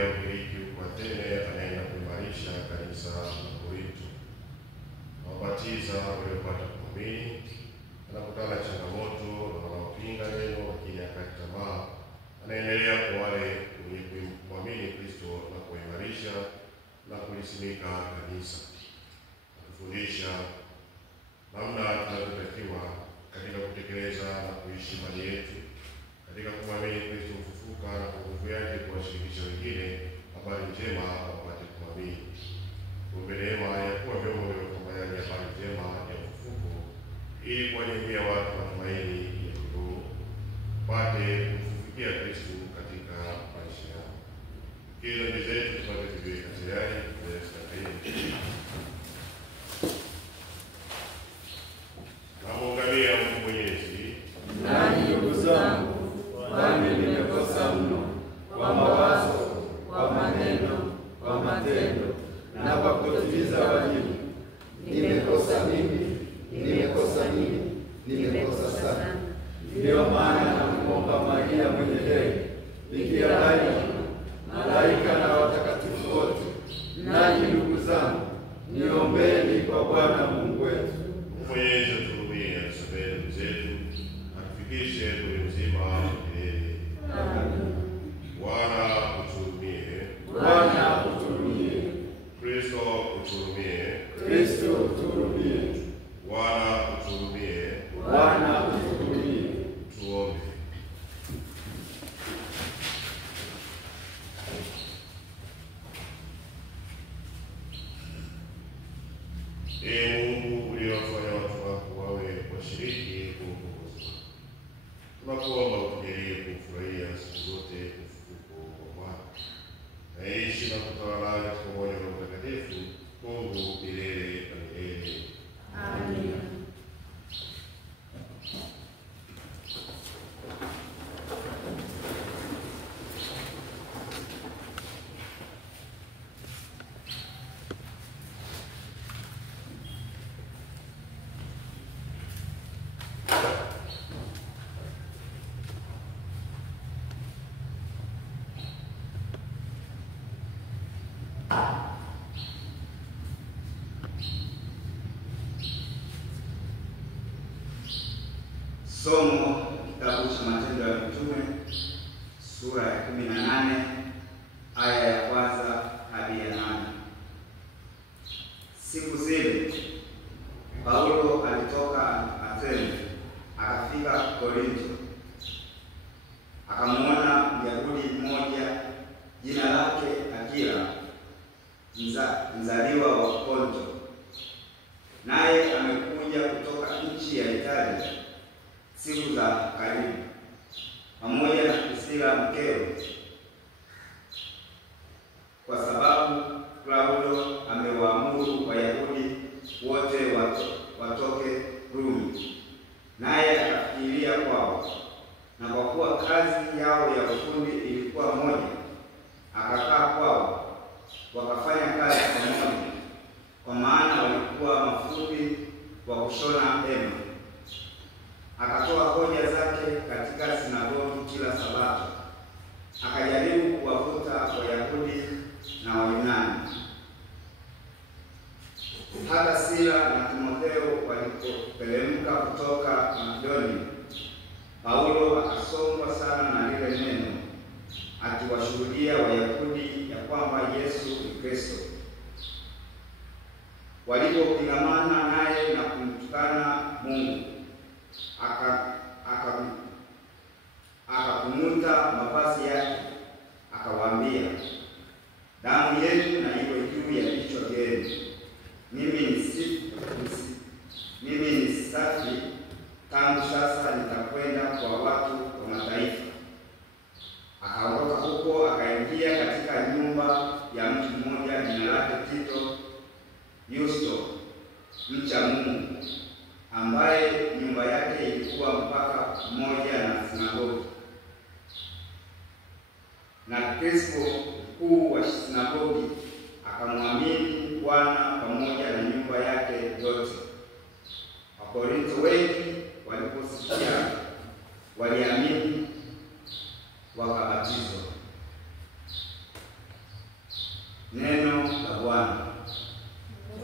ya Ugiriki huko Athene anaenda kuimarisha kanisa la Korinto. Anawabatiza waliopata kuamini, anakutana changamoto na wanaopinga neno, lakini hakati tamaa. Anaendelea kwa wale wenye kumwamini Kristo na kuimarisha na kulisimika kanisa. Anatufundisha namna tunavyotakiwa katika kutekeleza na kuishi imani yetu, katika kumwamini Kristo mfufuka na kwa nguvu yake kuwashirikisha wengine habari njema wapate kuamini. Tuombe neema ya kuwa vyombo vya kutangaza habari njema ya ufufuko, ili kuwajengea watu matumaini ya kiroho, wapate kumfufukia Kristo katika maisha yao. Kila dhambi zetu tupate kuziweka tayari mbele za Mungu. Namuangalia Mungu Mwenyezi. Nanyi ndugu zangu, kwani nimekosa mno kwa mawazo, kwa maneno, kwa matendo na kwa kutotimiza wajibu. Nimekosa mimi, nimekosa sana. Ndiyo maana namuomba Maria mwenye heri, Bikira daima, malaika na watakatifu wote, nanyi ndugu zangu, niombeeni kwa Bwana Mungu wetu. Mwenyezi atuhurumie, atusamehe dhambi zetu, atufikishe kwenye uzima wa milele. Amen. Bwana utuhurumie. Bwana utuhurumie. Kristo utuhurumie. Kristo utuhurumie. Bwana utuhurumie. Bwana utuhurumie. Tuombe. Mungu uliowafanya watu wako wawe washiriki kwa ukombozi wako, tunakuomba utujalie kufurahia siku zote ufufuko wa Bwana, naishi na kutawala katika umoja wa Mtakatifu Mungu milele na milele. Amen. Somo kitabu cha Matendo ya Mitume sura ya 18 aya ya kwanza hadi ya 8. Siku zile Paulo alitoka Athene akafika Korinto. Akamuona Myahudi mmoja jina lake Akila, mzaliwa wa Ponto, naye amekuja kutoka nchi ya Italia siku za karibu, pamoja na Priscilla mkewe, kwa sababu Paulo amewaamuru Wayahudi wote watoke Rumi. Naye akafikiria kwao, na kwa kuwa kazi yao ya ufundi ilikuwa moja, akakaa kwao, wakafanya kazi pamoja, kwa maana walikuwa mafundi wa kushona hema. Akatoa hoja zake katika sinagogi kila Sabato, akajaribu kuwavuta Wayahudi na Wayunani. Hata Sila na Timotheo walipopeleka kutoka Makedonia, Paulo akasongwa sana na lile neno, akiwashuhudia Wayahudi ya kwamba Yesu ni Kristo. Walipopingamana naye na kumtukana Mungu, akakung'uta mavazi yake, akawaambia, damu yenu na iwe juu ya vichwa vyenu. Mimi ni safi, tangu sasa nitakwenda kwa watu wa mataifa. Akaondoka huko akaingia katika nyumba ya mtu mmoja jina lake Tito Yusto, mcha Mungu, ambaye nyumba yake ilikuwa mpaka mmoja na sinagogi. Na Krispo mkuu wa sinagogi akamwamini Bwana pamoja na nyumba yake yote. Wakorintho wengi waliposikia waliamini, wakabatizwa. Neno la Bwana.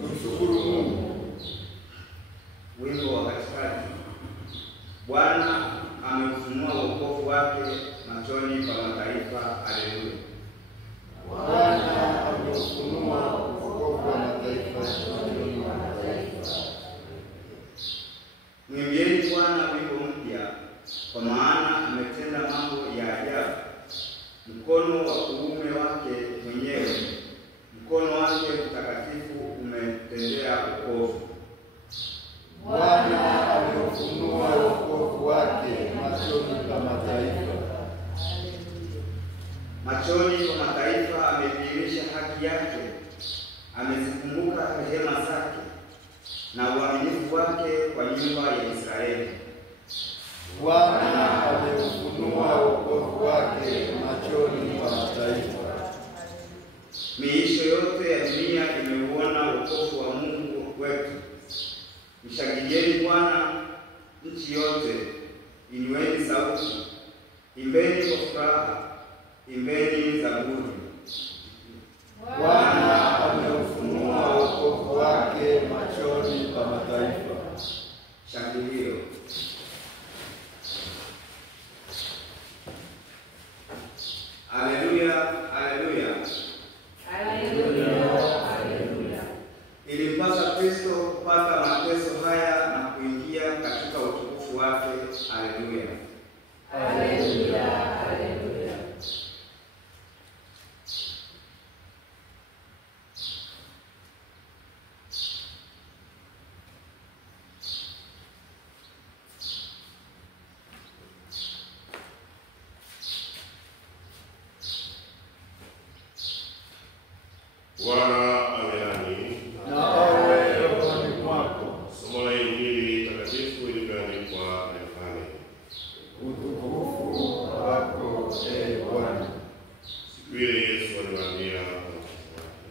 Tumshukuru Mungu. Wimbo wa katikati. Bwana ameufunua wokovu wake machoni pa mataifa. Haleluya. Bwana ameufunua wokovu wa mataifa machoni pa mataifa. Mwimbieni Bwana wimbo mpya, kwa maana ametenda mambo ya ajabu. Mkono wa kuume wake mwenyewe, mkono wake mtakatifu umetendea wokovu. Bwana ameufunua wokovu wake machoni pa mataifa. Machoni pa mataifa amedhihirisha haki yake, amezikumbuka rehema zake na uaminifu wake kwa nyumba ya Israeli. Bwana ameufunua wokovu wake machoni pa mataifa. Miisho yote ya dunia imeuona wokovu wa Mungu wetu. Mshangilieni Bwana nchi yote, inueni sauti, imbeni kwa furaha, imbeni zaburi. Bwana ameufunua wokovu wake machoni pa mataifa. Shangilio. Haleluya, haleluya. Haleluya. Ilimpasa Kristo kupata mateso haya na kuingia katika utukufu wake. Haleluya. Haleluya. Bwana awe nanyi. Na awe rohoni mwako. Somo la Injili takatifu ilivyoandikwa na Yohane. Utukufu wako, ee Bwana. Siku ile Yesu aliwaambia wanafunzi wake,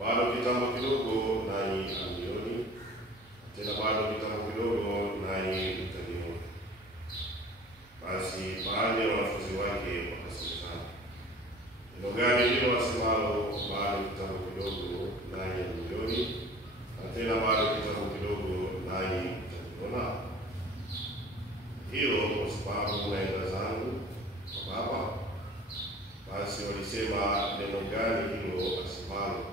bado kitambo kidogo nanyi hamnioni, tena bado kitambo kidogo nanyi mtaniona. Basi baadhi ya wanafunzi wake wakasemezana, neno gani hilo asemalo, bado kitambo kidogo nanyi hamnioni, na tena bado kitambo kidogo nanyi mtaniona? Hilo kwa sababu naenda zangu kwa Baba. Basi walisema, neno gani hilo asemalo,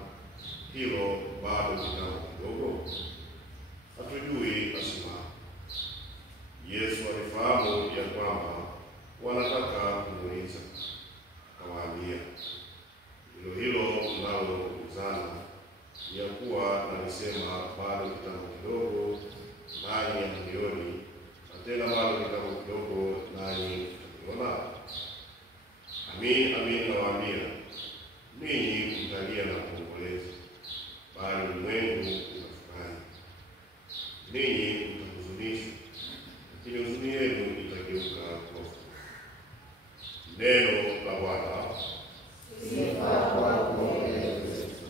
hilo bado kitambo kidogo? Hatujui asemalo. Yesu alifahamu ya kwamba wanataka kumuuliza, akawaambia, hilo mnaloulizana, ya kuwa nalisema bado kitambo kidogo nanyi hamnioni, na tena bado kitambo kidogo nanyi mtaniona? Amin, amin nawaambia, ninyi mtalia na kuomboleza, bali ulimwengu utafurahi. Ninyi mtahuzunishwa, lakini huzuni yenu itageuka kuwa furaha. Neno la Bwana. Sifa kwako, Ee Kristo.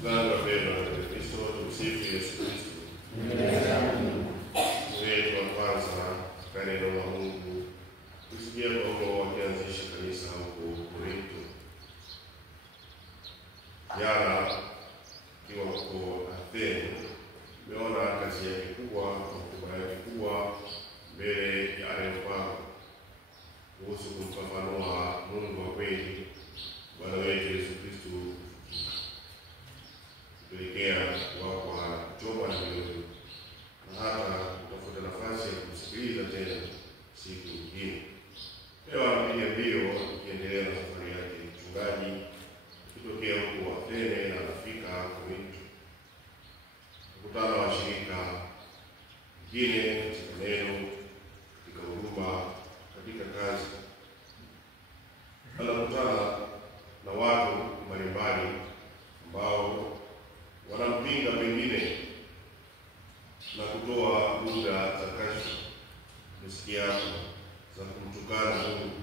Ndugu wapendwa katika Kristo, tumsifu Yesu Kristo. Wetu wa kwanza katika neno la Mungu, tusikia Paulo wakianzisha kanisa huko Korinto. Jana kiwa huko Athene, tumeona kazi yake kubwa, hotuba yake kubwa mbele ya Areopago kuhusu kumfafanua Mungu wa kweli, Bwana wetu Yesu Kristo, kupelekea wako kuchoma na mioyo na hata kutafuta nafasi ya kumsikiliza tena siku nyingine. Leo anapiga mbio akiendelea na safari yake mchungaji, kitokea huko Athene na anafika Korinto. Kukutana washirika wengine katika neno, katika huduma, katika kazi. Anakutana na watu mbalimbali ambao wanampinga pengine na kutoa lugha za kashfa, kusikia za kumtukana Mungu.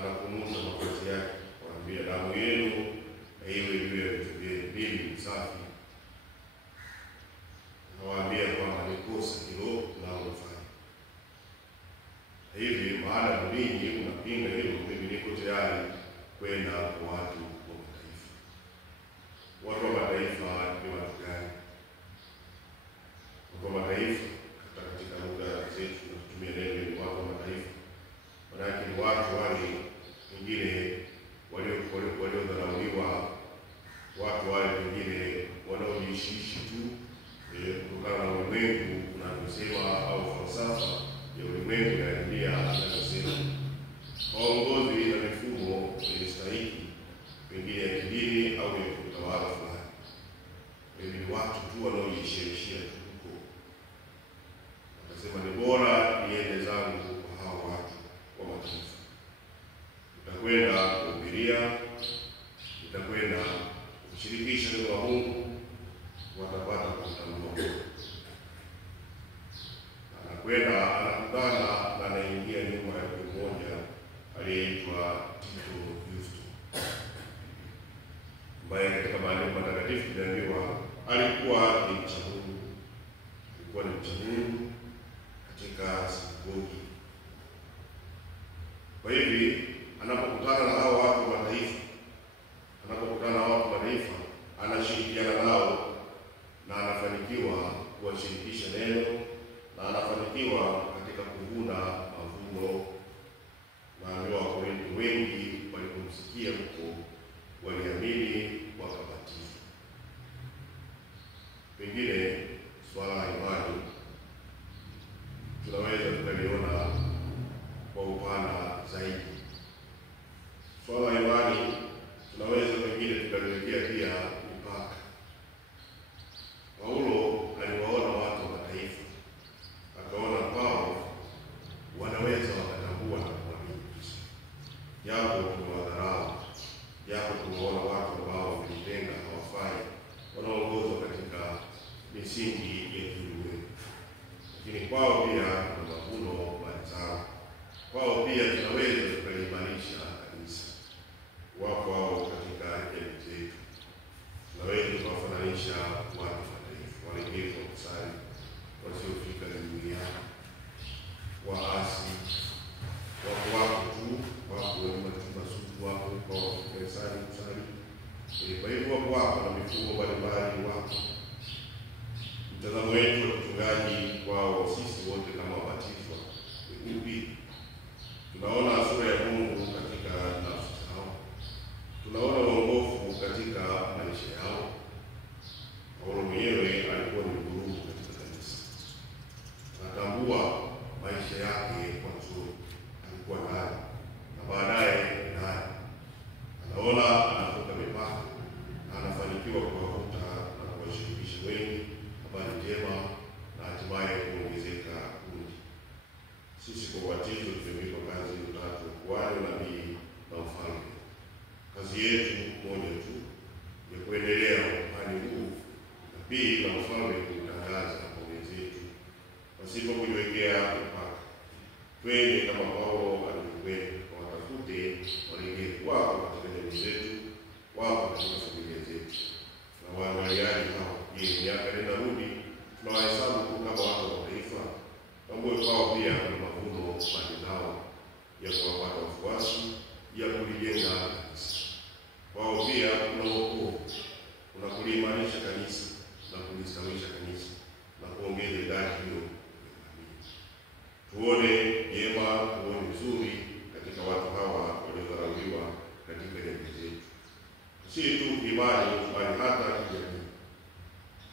Anakunusa mavazi yake, kuambia damu yenu na iwe juu ya vitu vyenu, mimi safi. Nawaambia kwamba ni kosa hilo mnalofanya. maadamu ninyi mnapinga hilo, mimi niko tayari kwenda kwa watu wa mataifa. Watu wa mataifa ni watu gani? Watu wa mataifa katika lugha zetu tunatumia neno ni watu wa mataifa. Maana ni watu wale wengine waliodharauliwa, watu wale wengine wanaojiishi tu kutokana na ulimwengu unavyosema au falsafa ya ulimwengu ya dunia inayosema. Waongozi na mifumo ilistahiki pengine ya kidini au ya utawala fulani. Hivi ni watu tu wanaojiishia tu huko. Wakasema ni bora niende zangu kwa hao watu wa mataifa. Nitakwenda kuhubiria, nitakwenda kushirikisha neno la Mungu, watapata kutambua. Anakwenda anakutana na anaingia nyumba ya mtu mmoja aliyeitwa Tito Yusto, ambaye katika maandiko matakatifu tunaambiwa alikuwa ni mcha Mungu. Alikuwa ni mcha Mungu katika sinagogi. Kwa hivi anapokutana na hao watu wa mataifa, anashirikiana nao na anafanikiwa kuwashirikisha neno na anafanikiwa katika kuvuna mavuno. Maana Wakorintho wengi walipomsikia huko waliamini wakabatizwa. Pengine swala la imani tunaweza tukaliona kwa upana zaidi. Swala la imani tunaweza pengine tukaliwekea pia mipaka. Paulo aliwaona watu wa mataifa, akaona kwao wanaweza wakatambua na kuamini Kristo. Japo tunawadharau, japo tunaona watu ambao wamejitenga, hawafai, wanaongozwa katika misingi ya kiulimwengu, lakini kwao pia kuna mavuno mazao. Kwao pia tunaweza tukaliimanisha kanisa. Wapo wao katika jamii zetu, tunaweza tukawafananisha watu wa mataifa, walegevu wa kusali, wasiofika duniani, waasi, wako tu, wako wenye masuku, wako kwa kanisani kusali. Kwa hivyo wako na mifumo mbalimbali wako. Mtazamo wetu wa kichungaji kwao sisi wote kama wabatizwa ni upi? Tunaona sura ya Mungu katika nafsi zao, tunaona uongofu katika maisha yao. Paulo mwenyewe alikuwa ni mgurumu katika kanisa, anatambua maisha yake kwa nzuri, alikuwa nani na baadaye nani. Anaona anavuka mipaka, anafanikiwa kuwavuta na kuwashirikisha wengi habari njema na hatimaye kuongezeka kundi. Sisi kwa ubatizo tumewekwa kazi tatu: kuhani, unabii na ufalme. Kazi yetu moja tu ya kuendelea upande huu, na pili na ufalme kutangaza kwa wenzetu pasipo kujiwekea mipaka. Twende kama Paulo alivyokwenda, watafute walegevu wako katika jamii zetu, wako katika familia zetu, na waangaliaji hao. Miaka nenda rudi tunawahesabu kama watu wa mataifa. Tambue kwao pia kuna mavuno pande zao ya kuwapata wafuasi, ya kulijenga kanisa. Kwao pia kuna wokovu, kuna kuliimarisha kanisa na kulistawisha kanisa na kuongeza idadi hiyo. Tuone jema, tuone vizuri katika watu hawa waliodharauliwa katika jamii zetu. Si tu imani, bali hata kijamii.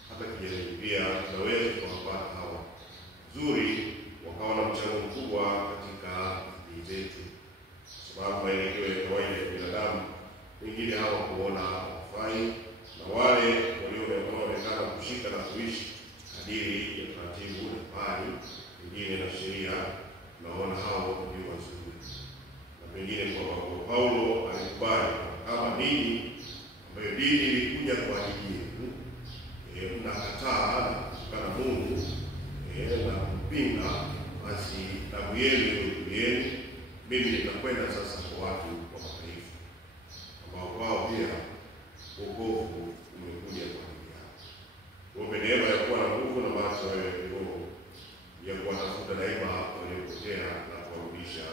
Hata kijamii pia tunaweza kuwapata hawa nzuri wakawa na mchango mkubwa katika jamii zetu, sababu maelekeo ya kawaida ya binadamu wengine hawa kuona hawafai, na wale walioonekana kushika na kuishi kadiri ya taratibu na imani wengine na sheria, naona hao ndio wazuri. Na pengine kwa Paulo alikubali kama dini ambayo dini ilikuja kwa ajili yetu, mnakataa kana Mungu na mpinga, basi damu yenu, mimi nitakwenda sasa kwa watu wa mataifa ambao kwao pia wokovu umekuja kwa ajili yao. Tuombe neema ya kuwa na nguvu na macho ya kiroho ya kuwatafuta daima waliopotea na kuwarudisha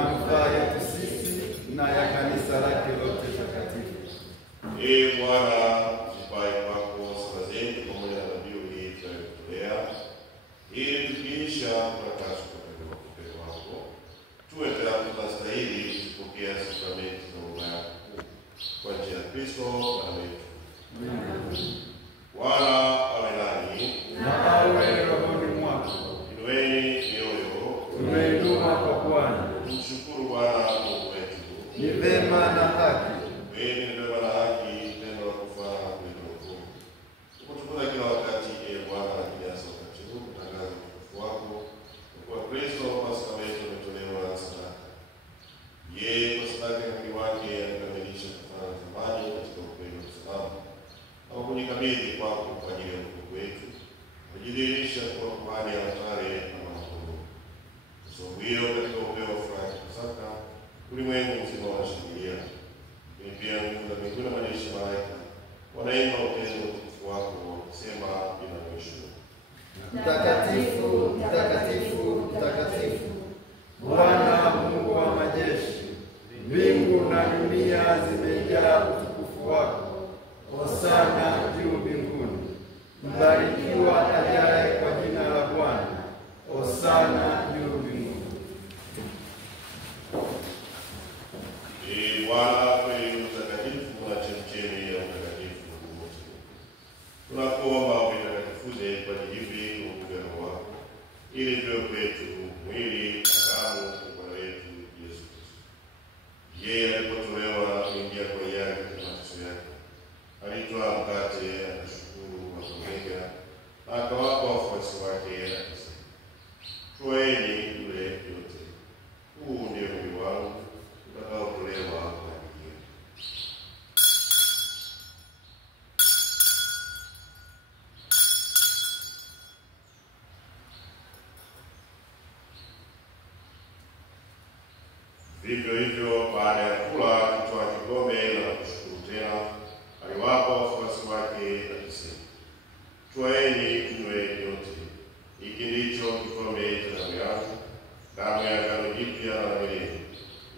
manufaa yetu sisi na ya kanisa lake lote takatifu. Ee Bwana, tupae kwako sala zetu pamoja na dhabihu hii tunayotolea, ili tukiisha kutakaswa kwa upendo wako, tuwe tayari tunastahili kupokea sakramenti za huruma yako kwa njia ya Kristo Bwana wetu. Bwana awe nanyi Na awe rohoni mwako. Inueni mioyo, Tumeinua kwa Bwana. tumshukuru Bwana Mungu wetu. Ni vema na haki. Kweli ni vema na haki, tendo la kufaa na kuleta wokovu. Tukutukuza kila wakati, ee Bwana, lakini hasa wakati huu kutangaza utukufu wako, kwa kuwa Kristo Pasaka wetu ametolewa sadaka. Yeye kwa sadaka ya mwili wake alikamilisha kafara za zamani katika upendo wa salama, na kwa kujikabidhi kwako kwa ajili ya wokovu wetu, kujidhihirisha kuwa kuhani altare na mwanakondoo. Kwa sababu hiyo, katika upeo wa furaha ya Pasaka, ulimwengu mzima wanashangilia, lakini pia nguvu za mbinguni na majeshi ya malaika wanaimba utenzi wa utukufu wako, wakisema bila mwisho: Mtakatifu, mtakatifu, mtakatifu, Bwana Mungu wa majeshi. Mbingu na dunia zimejaa utukufu wako. Hosana juu mbinguni. Mbarikiwa ajaye kwa jina la Bwana. Hosana juu mbinguni. Ee Bwana, kweli mtakatifu na chemchemi ya utakatifu wote, tunakuomba uvitakatifuze kwa hivi kwa upendo wako, ili viwe kwetu mwili na damu ya Bwana wetu Yesu Kristo. Yeye alipotolewa kuingia kwa hiari katika mateso yake, alitwaa mkate, akashukuru, akaumega, na akawapa wafuasi wake akisema, twaeni mle yote, huu ndio mwili wangu utakaotolewa kwa ajili yenu. Vivyo hivyo, baada ya kula, akitwaa kikombe na kushukuru tena, aliwapa wafuasi wake akisema, twaeni mnywe yote, hiki ndicho kikombe cha damu yangu, damu ya agano jipya na la milele,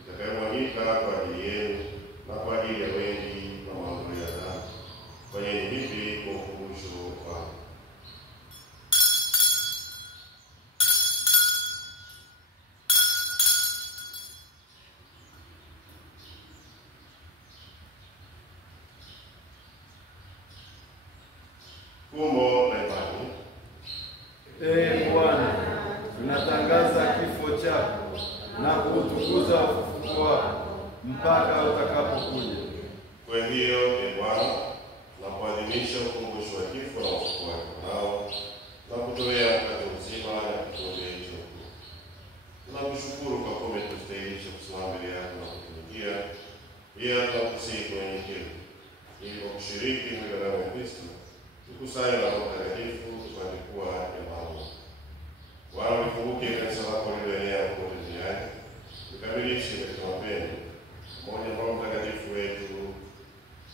itakayomwagika kwa ajili yenu na kwa ajili ya wengi na maondoleo ya dhambi. Fanyeni hivi kwa ukumbusho wangu. Fumbo la imani. Ee Bwana, tunatangaza kifo chako na kuutukuza ufufuko wako mpaka utakapokuja. Kwa hiyo, ee Bwana, tunapoadhimisha ukumbusho wa kifo na ufufuko wako nao, na kutolea mkate uzima na kikombe cha wokovu, tunakushukuru kwa kuwa umetustahilisha kusimama mbele yako na kutumikia. Pia tunakusihi kwa unyenyekevu, ili kwa kushiriki mwili na damu ya Kristo tukusanye na Roho Mtakatifu tupate kuwa jamaa moja. Bwana, ulifunguke kanisa lako lililoenea kote duniani, ukamilishe katika mapendo, pamoja na Roho Mtakatifu wetu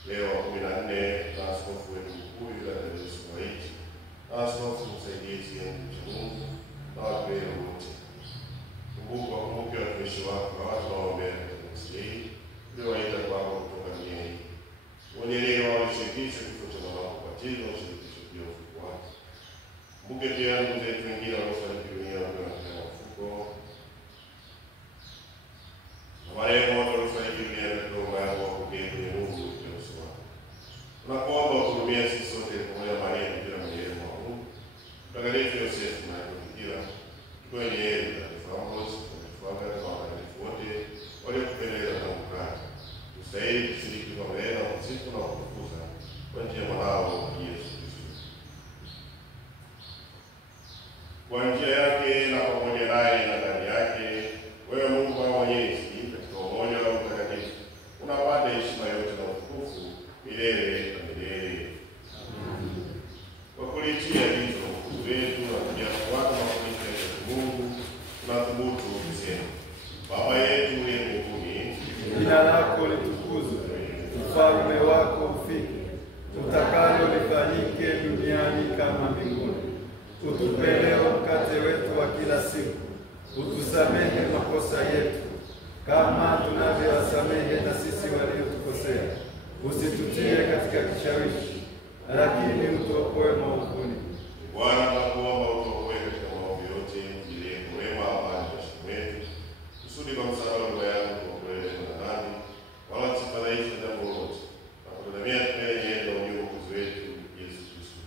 Leo wa 14 na askofu wetu mkuu Yuda Thaddeusi Ruwa'ichi na askofu msaidizi mcha Mungu na wakleri wote. Wakumbuke watumishi wako na watu wanaoombea katika kanisa hili uliowaita kwako kutoka dunia hii. Uwajalie wao washirikishe kifo cha mwanao ubatizo, ushirikishe pia ufufuko wake. Kumbuke pia ndugu zetu wengine waliofariki dunia wakiwa katika mafuko, na marehemu wote waliofariki dunia katika huruma yako wapokee kwenye nuru ya uso wako. Tunakuomba uturumie sisi sote pamoja na Maria Bikira mwenyewe wa Mungu, Mtakatifu Yosefu na Bikira, kwenye heri Mtakatifu Ambrose, Mtakatifu Agata na watakatifu wote waliokupendeza tangu kale. Tustahili kushiriki kwa milele na kusifu na kutukuza kwa njia ya mwanao Yesu Kristo. Kwa njia yake na pamoja naye na ndani yake, wewe Mungu Baba Mwenyezi, katika umoja wa Mtakatifu, unapata heshima yote na utukufu milele na milele. Kwa kulitia hizo Mungu wetu na kuja kufuata mafundisho ya Mungu, tunathubutu kusema: Baba yetu uliye mbinguni, Jina lako litukuzwe, ufalme wako ufike, utakalo lifanyike duniani kama mbinguni. Utupe leo mkate wetu wa kila siku, utusamehe makosa yetu kama tunavyowasamehe na sisi waliotukosea. Usitutie katika kishawishi, lakini utuokoe maovuni. Bwana, tunakuomba utuokoe katika maovu yote, ili wema amani maishani mwetu, kusudi kwa msaada wa ndoa yako tuokoe na dhambi, wala tusifadhaishwe na jambo lolote, na kutazamia tumaini yetu na Mwokozi wetu Yesu Kristo.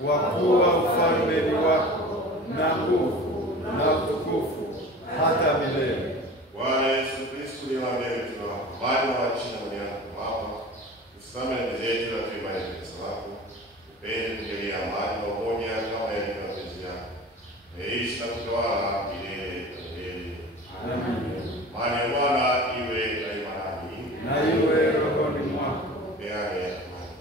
Kwa kuwa ufalme ni wako na nguvu na utukufu hata milele. Bwana Yesu Kristo, uliwaambia tunawakubali na wachina mwenyewe hapa, usisamehe dhambi zetu na tuimani kanisa lako, upende kujalia amani na umoja kama yalivyo mapenzi yako, na ishi na kutawala milele na milele. Amen. Amani ya Bwana iwe daima nanyi, Na iwe rohoni mwako. peane amani.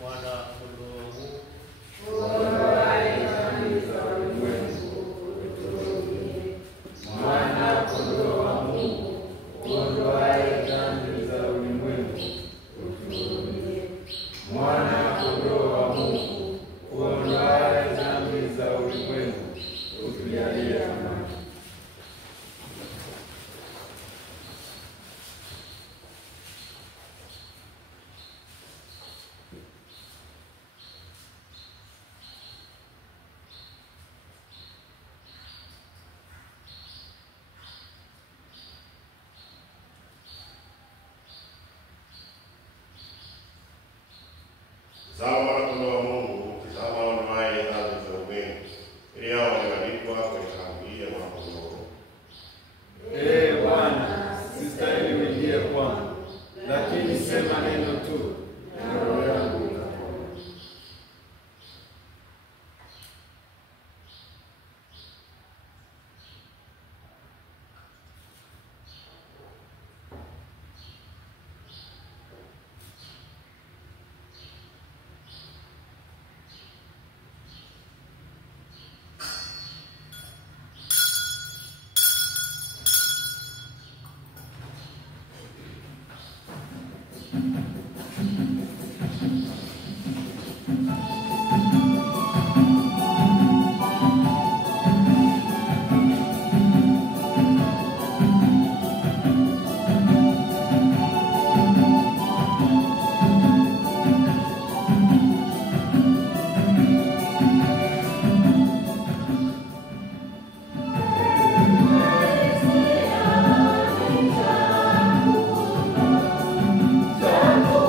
Mwana kondoo wa Mungu, Mwana kondoo wa Mungu, uondoaye dhambi za ulimwengu, utuhurumie. Mwana kondoo wa Mungu, uondoaye dhambi za ulimwengu, utujalie amani. Zama Mwana kondoo wa Mungu, tazama aondoaye dhambi za ulimwengu, ili hao walioandikwa kwenye kitabu hiki ya Mwana kondoo. Ee Bwana, sistahili uingie kwangu, lakini sema neno tu, na roho yangu itapona. Tangu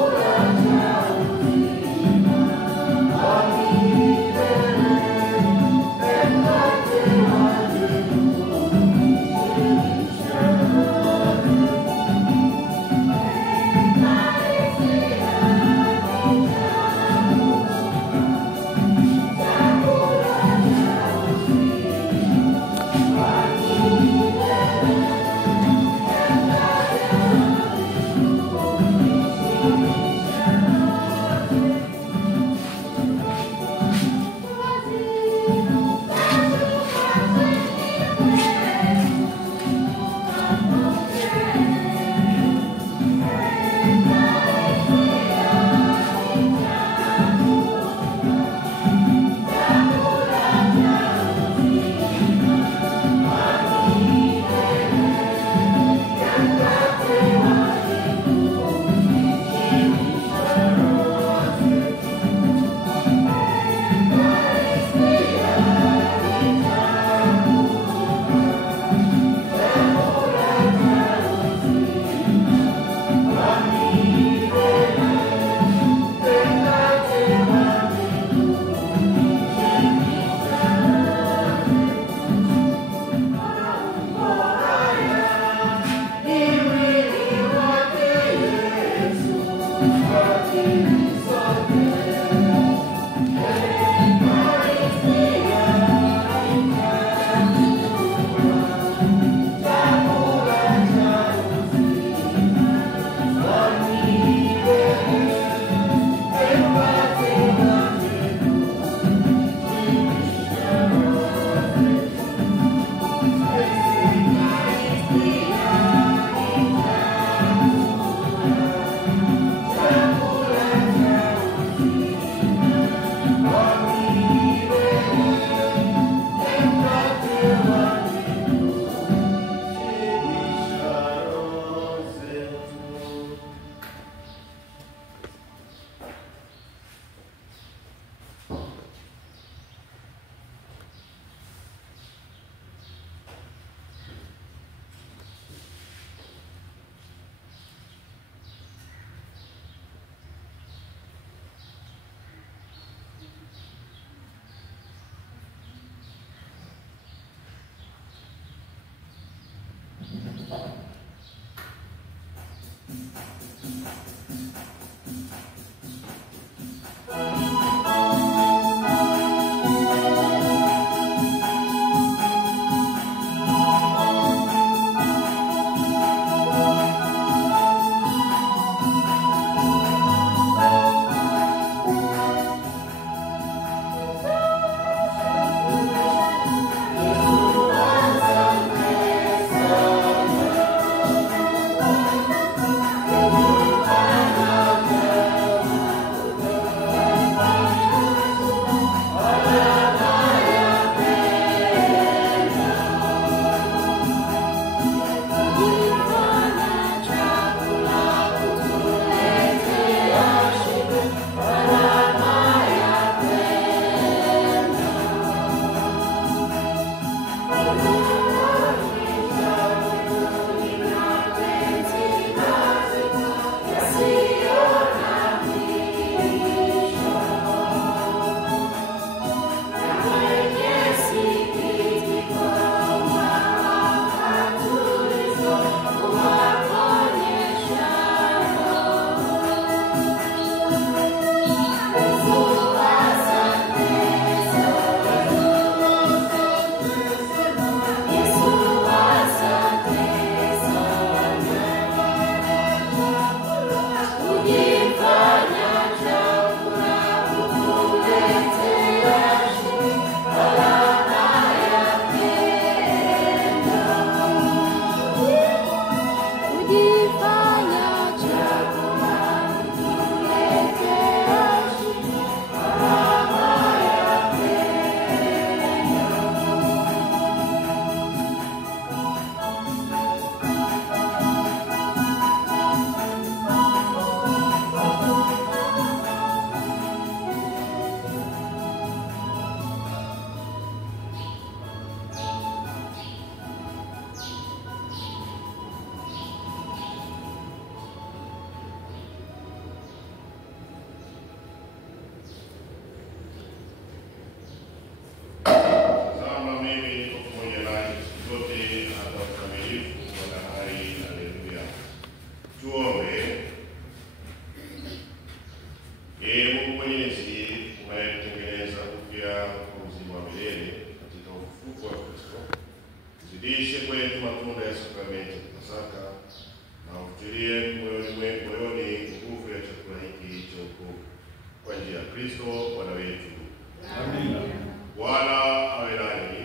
Bwana awe nanyi.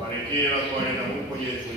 Barikiwa kwa neno la Mungu Yesu